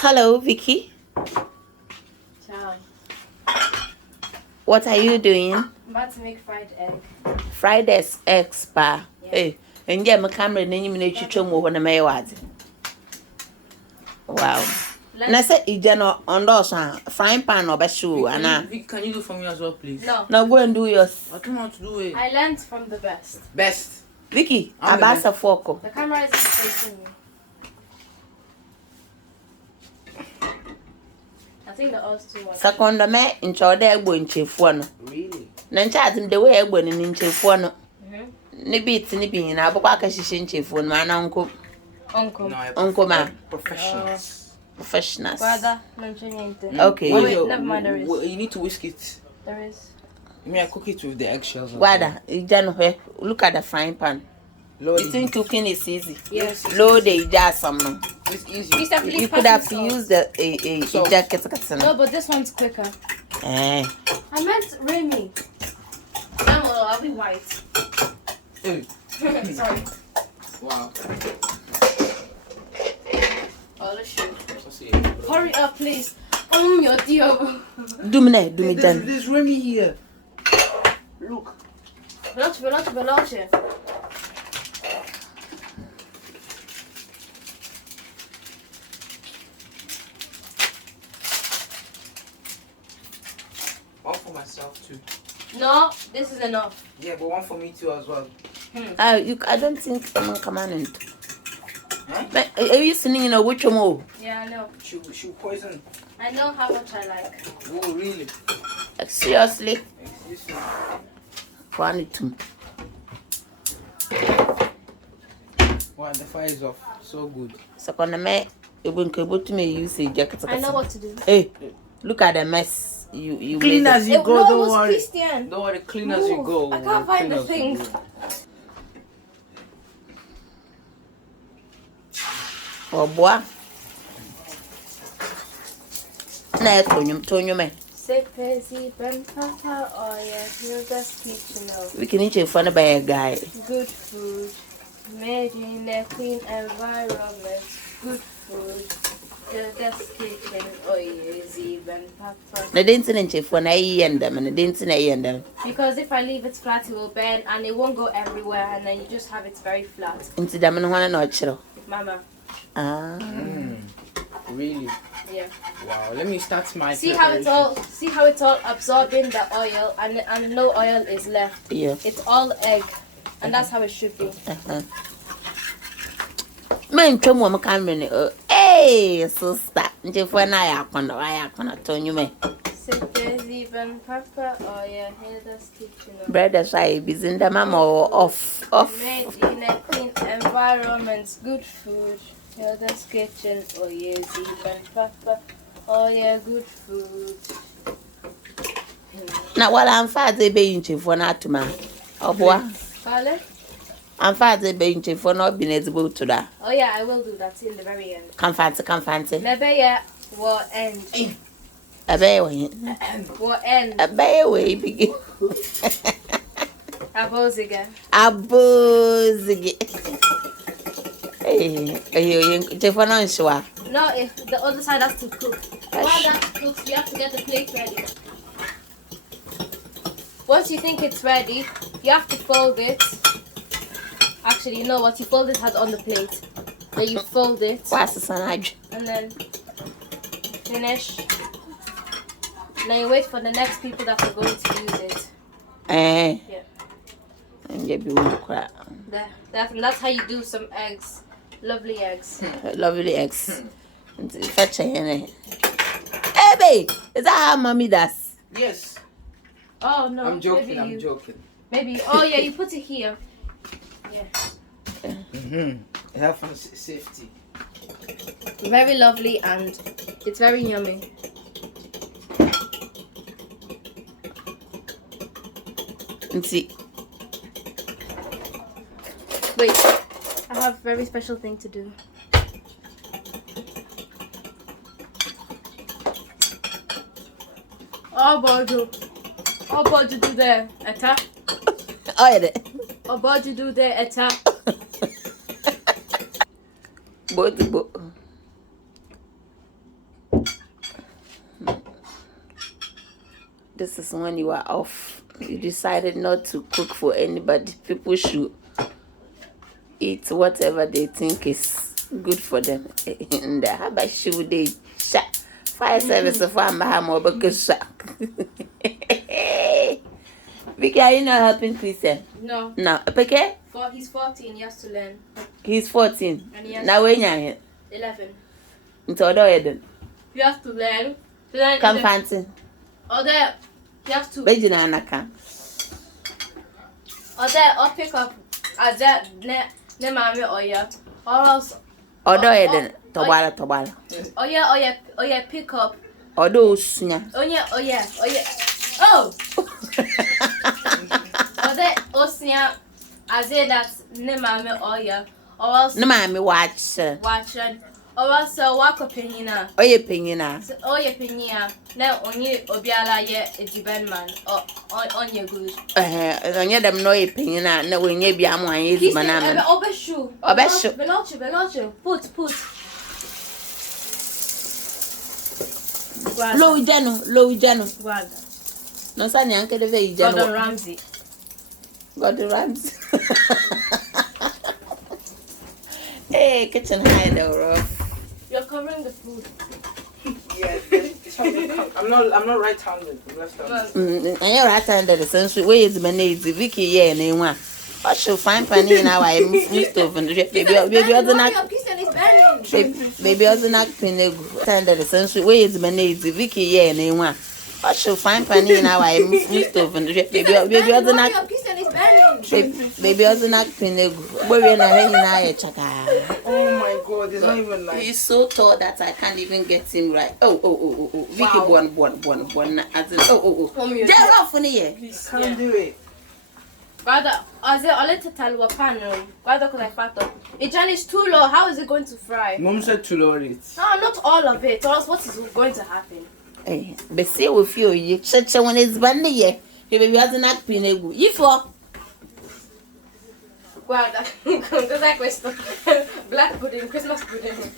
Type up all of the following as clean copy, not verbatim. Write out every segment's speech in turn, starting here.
Hello, Vicky. Ciao. What are you doing? I'm about to make fried egg. Fried eggs, pa. Yeah. Hey, and yeah, my camera and you mean you when I may what? Wow. And I said, you know, on those frying pan or bashu, and Can you do for me as well, please? No. now go and do yours. I don't know how to do it. I learned from the best. Best. Vicky, I'm abasa the forko. The camera isn't facing me. I think the odds too much. Second, me in chode egbo in chefuano. Really? Nancha the way egbo in chefuano. Ni beat ni being na bokwa kashishin chefuano, man, uncle. Uncle. No, Uncle man. Professionals. Professionals. Guarda, non c'è niente. Okay. Oh, wait, never mind, there is. You need to whisk it. There is. I cook it with the eggshells. Guarda, look at the frying pan. Load You think cooking is easy? Yes. Load the just some. It's easy. Mr. Please You pass could have me salt. used a Salt. jacket. No, but this one's quicker. Eh. I meant Remy. No, I'll be white. Hey. Sorry. Wow. Oh, let's shoot. So see. Hurry up, please. Your dear. Do me done. There's Remy here. Look. Veloce. One for myself too. No, this is enough. Yeah, but one for me too as well. I don't think someone come on. Huh? But are you listening? You know which one? Yeah, I know. She poison. I know how much I like. Oh, really? Seriously? Excuse me. Quality. Wow, the fire is off. So good. Second, me, you won't be able to use a jacket. I know what to do. Hey, look at the mess. You Clean made as it. you go, No, it don't was worry. Christian. Don't worry, clean as you Move. go. I can't find the Clean as you thing. go. Oh boy. Na tonyo me. Sepezi ben papa oh yeah, you'll just keep to know. We can eat a fun by a guy. Good food, made in a clean environment. Good food, you'll just keep to know. Oh yeah, ben papa. Na didn't in chef when I end them and I didn't end them. Because if I leave it flat, it will bend and it won't go everywhere, and then you just have it very flat. Into them and one natural. Mama. Ah. Really? Yeah. Wow. Let me start my. See how it's all absorbing the oil, and no oil is left. Yeah. It's all egg, and that's how it should be. Man, come on, camera. Hey, sister. Chef when I told you me. Sepezi ben papa oh yeah, here's the kitchen. Brother, I be in the mama or off. Made in a clean environment, good food. Hilda's kitchen, oh yeah, Zeben Papa, oh yeah, good food. Now, while I'm fat, they be in chief for not to man. Oh, boy. Vale? I'm fat, they be in chief for not being able to that. Oh yeah, I will do that in the very end. Come fancy. Maybe yeah, what end? A bear way. What end? A bear way begin. Aboziga. A buzzy. Hey, chief for non sure. No, if the other side has to cook. While that cooks, we have to get the plate ready. Once you think it's ready, you have to fold it. Actually, you know what? You fold it on the plate. Then you fold it. What's the sun? And then finish. Then you wait for the next people that are going to use it. Eh. Yeah. And you be crap. That's how you do some eggs. Lovely eggs. Lovely eggs. Fetch a hen. Hey, babe. Is that how mommy does? Yes. Oh no. I'm joking. Maybe I'm joking. Maybe. Oh yeah, you put it here. Yeah. Health and safety. Very lovely and it's very yummy. Let's see. Wait, I have a very special thing to do. Oh, Bojo do there, Eta. Oh, yeah. Oh, Bojo do there, Eta. this is when you are off. You decided not to cook for anybody. People should eat whatever they think is good for them. And how about should they fire service of Mahamo because Vicky, are you not helping Christian? No. No. Okay? He's 14, he has to learn. He's 14. And he has Now when you're 11. into other Eden. He has to learn. Come fancy. Other, he has to. Beijing Anaka. Or pick up as that ne mommy or yeah. Or else. Other Eden. Tobala. Oh yeah, pick up. Or those, yeah. Oh yeah. Oh! Other Osia, I say that's ne mammy or yeah. Or else. No, mammy, watch. Watching. Or else walk up in here. Oh, your opinion. Oh yeah, Penia. Now only Obiala yeah, a depend man or on your good. On your them no opinion. No, when you be a man, is manama. Obeshu. Veloce. Put. Low Jano. Guarda. No, son, uncle, the very Gordon Ramsay. Gordon Ramsay. Hey, kitchen hideout. You're covering the food. Yeah, I'm not right-handed. I'm left-handed. And you're right-handed. Essentially, where is my name? Vicky, yeah, and one. I shall find Penny now. I missed over the baby. Other not. Baby, other not Penny. Standard essentially, where is my name? Vicky, yeah, and one. I shall find Penny now. I missed over the baby. Other not. Baby, other not Penny. Where we are now, Chaka. Oh my God, it's not even like. He's so tall that I can't even get him right. Oh. Vicky, one. As in, they're off on here. Please, can't do it. Guarda, as a little tell what pan. Guarda, because I fatto. It is too low. How is it going to fry? Mom said to lower it. No, not all of it. Or else what is going to happen? Hey, but see with you, such a one is bandy ye. You baby has an act pinegu. You for Guarda, cos'è questo? Black pudding, Christmas pudding.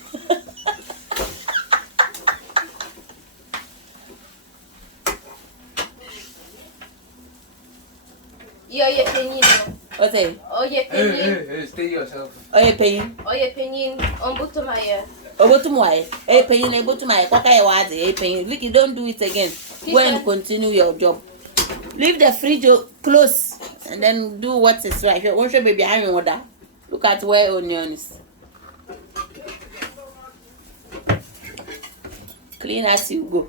Oye pegnino. what's it? Oye pegnino. Hey, stay yourself. Oh, you paying? Oye pegnino. On butto my Oh, go to my paying, go to my Kaka Wadi, paying. Vicky, don't do it again. Go and continue your job. Leave the fridge close and then do what is right. You won't be behind order. Look at where onion is. Clean as you go.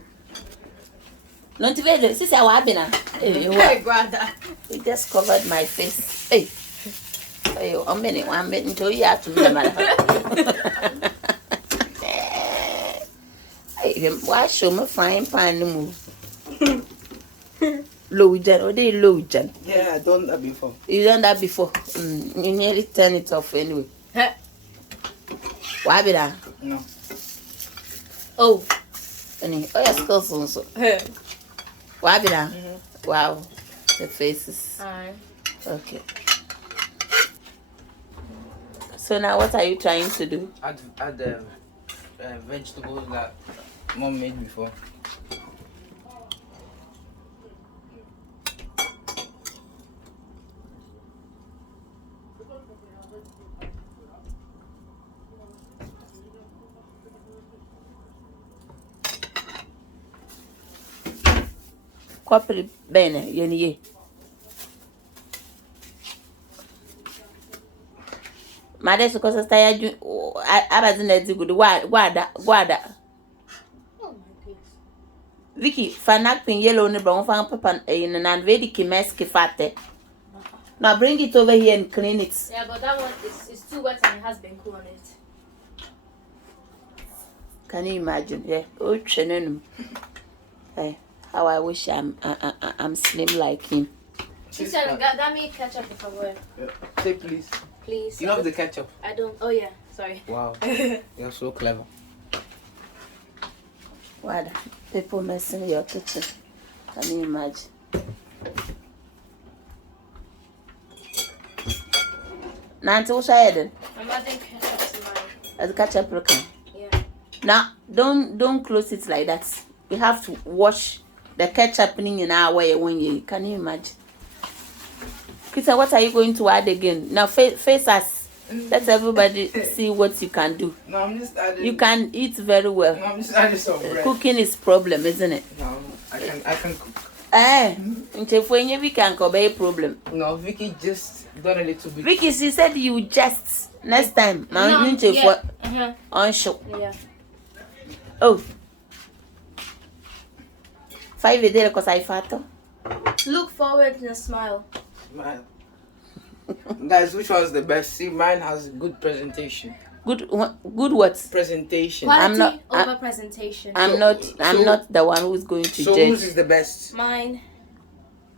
Don't even this is what happened. Hey, guarda. It just covered my face. Hey, a minute, 1 minute until you have to remember. Why show me frying pan move? Low Jan, or they low Jan? Yeah, I done that before. You done that before? You nearly turn it off anyway. Why be that? No. Oh, any oh your skills also. Why be that? Wow, the faces. Alright. Okay. So now, what are you trying to do? Add vegetables that Mom made before. Corporate bene, yeni. Mother's because I stay. I was in the good. Guarda. Oh my goodness. Vicky, fanak pin yellow ne brown fan papa in an anvedi kimeski fate. Now bring it over here and clean it. Yeah, but that one is too wet and it has been cool on it. Can you imagine? Yeah. Oh, chenenum. Hey, how I wish I'm slim like him. Christian, that me ketchup if I were. Say please. Please. You love the ketchup? I don't. Oh yeah. Sorry. Wow. You're so clever. What? People messing your kitchen. Can you imagine? Nancy, what's I adding? I'm adding ketchup to mine. As a ketchup broken. Yeah. Now, don't close it like that. You have to wash The ketchup in our way 1 year. Can you imagine? Christian, what are you going to add again? Now face us. Let everybody see what you can do. No, I'm just adding. You can eat very well. No, I'm just adding some bread. Cooking is problem, isn't it? No, I can cook. We can cover a problem. No, Vicky just done a little bit. Vicky, she said you just next time. On show. Yeah. Oh. 5 a day because I fat. Look forward and smile. Smile. Guys, which one's the best? See, mine has good presentation. Good what? Presentation. Quality over presentation. I'm not the one who's going to so judge. whose is the best? Mine.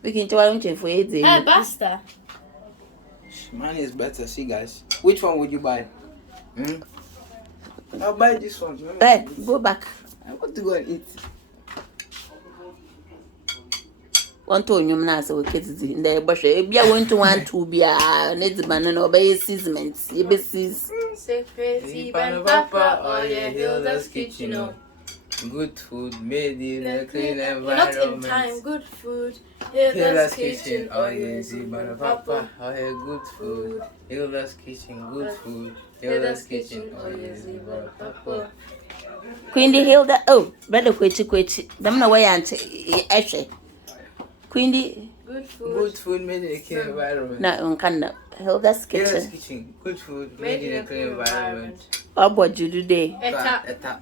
We can challenge for it. Basta. Mine is better. See, guys, which one would you buy? I'll buy this one. Right, go back. I want to go and eat. Want to you na so kids in the bush. Bia want to 1 2 bia need banana obey seasonment. You be seas. Secretly Ben Papa or your Hilda's kitchen. Good food made in a clean Not environment. in time, good food. Hilda's kitchen, oh yes, Papa, oh yeah, good food. Hilda's kitchen, good food. Hilda's kitchen, oh yes, Papa. Queenie Hilda, oh, better quitchy. Them no way actually. Queenie, Good food. Good food made in a clean environment. no, can Hilda's Hilda's kitchen. kitchen, good food made in a clean environment. What would you do day? Eta. Eta.